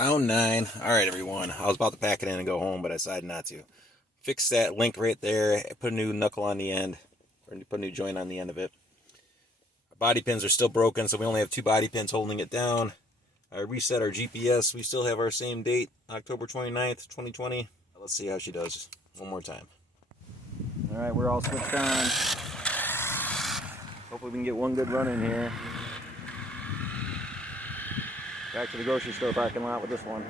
Round 9. Alright, everyone. I was about to pack it in and go home, but I decided not to. Fix that link right there. Put a new knuckle on the end. Or put a new joint on the end of it. Our body pins are still broken, so we only have 2 body pins holding it down. I reset our GPS. We still have our same date, October 29th, 2020. Let's see how she does one more time. Alright, we're all switched on. Hopefully we can get one good run in here. Back to the grocery store parking lot with this one.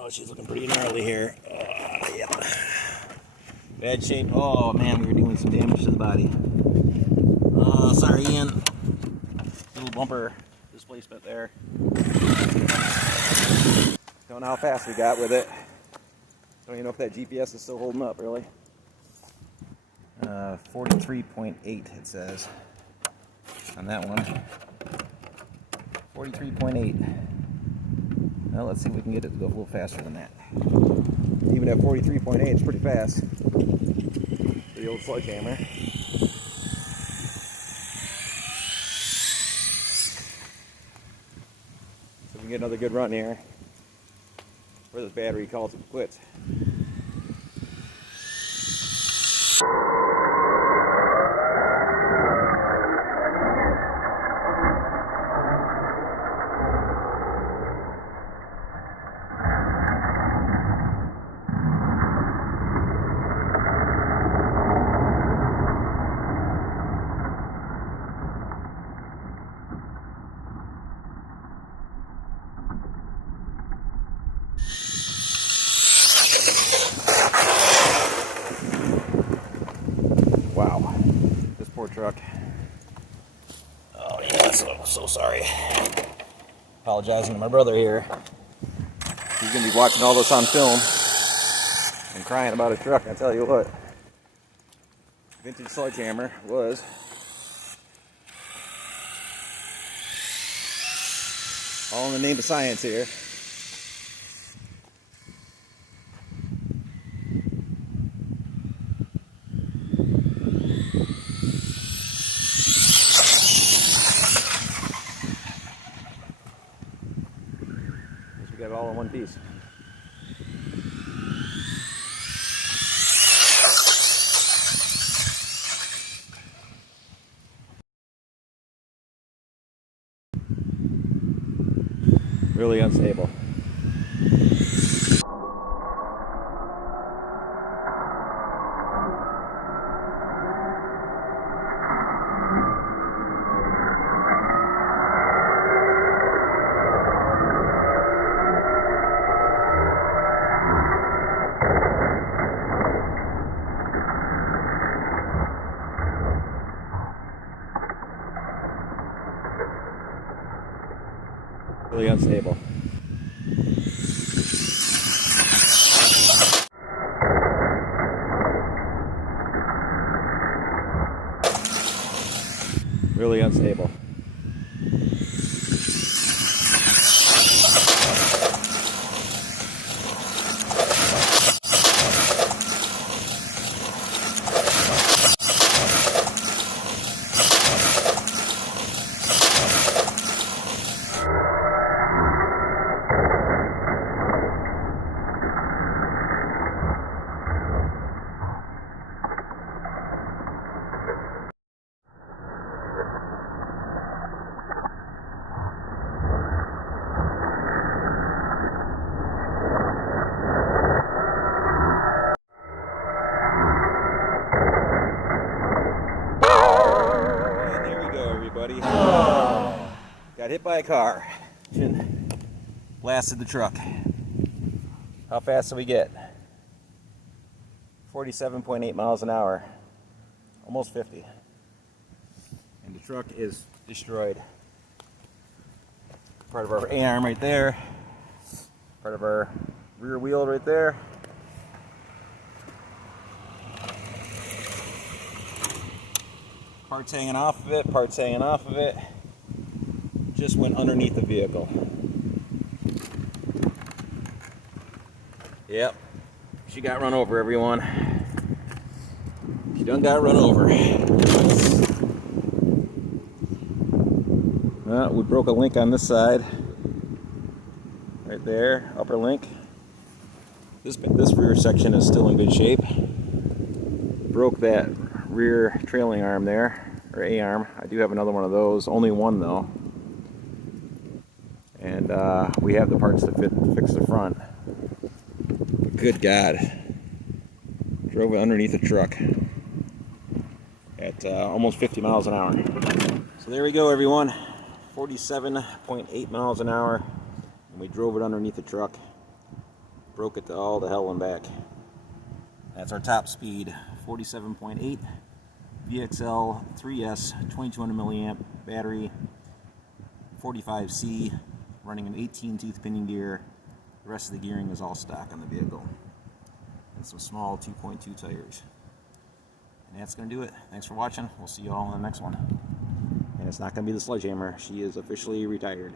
Oh, she's looking pretty gnarly here. Yeah. Bad shape. Oh man, we were doing some damage to the body. Oh, sorry, Ian. Little bumper displacement there. Don't know how fast we got with it. Don't even know if that GPS is still holding up, really. 43.8 it says on that one. 43.8. Well, let's see if we can get it to go a little faster than that. Even at 43.8, it's pretty fast for the old Sledge Hammer. So we can get another good run here before this battery calls it quits. Wow, this poor truck. Oh yeah, so sorry. Apologizing to my brother here. He's gonna be watching all this on film and crying about his truck. I tell you what, vintage Sledge Hammer was all in the name of science here. We got it all in one piece. Really unstable. Really unstable. Really unstable. Buddy. Got hit by a car. Blasted the truck. How fast do we get? 47.8 miles an hour. Almost 50. And the truck is destroyed. Part of our A-arm right there. Part of our rear wheel right there. Parts hanging off of it, parts hanging off of it. Just went underneath the vehicle. Yep, she got run over, everyone. She done got run over. We broke a link on this side. Right there, upper link. This rear section is still in good shape. Broke that rear trailing arm there, or A-arm. I do have another one of those, only one though. And we have the parts to fix the front. Good God. Drove it underneath a truck at almost 50 miles an hour. So there we go, everyone. 47.8 miles an hour. And we drove it underneath the truck. Broke it to all the hell and back. That's our top speed. 47.8. VXL 3S 2200 milliamp battery. 45C. Running an 18-tooth pinion gear. The rest of the gearing is all stock on the vehicle. And some small 2.2 tires. And that's going to do it. Thanks for watching. We'll see you all in the next one. And it's not going to be the Sledge Hammer. She is officially retired.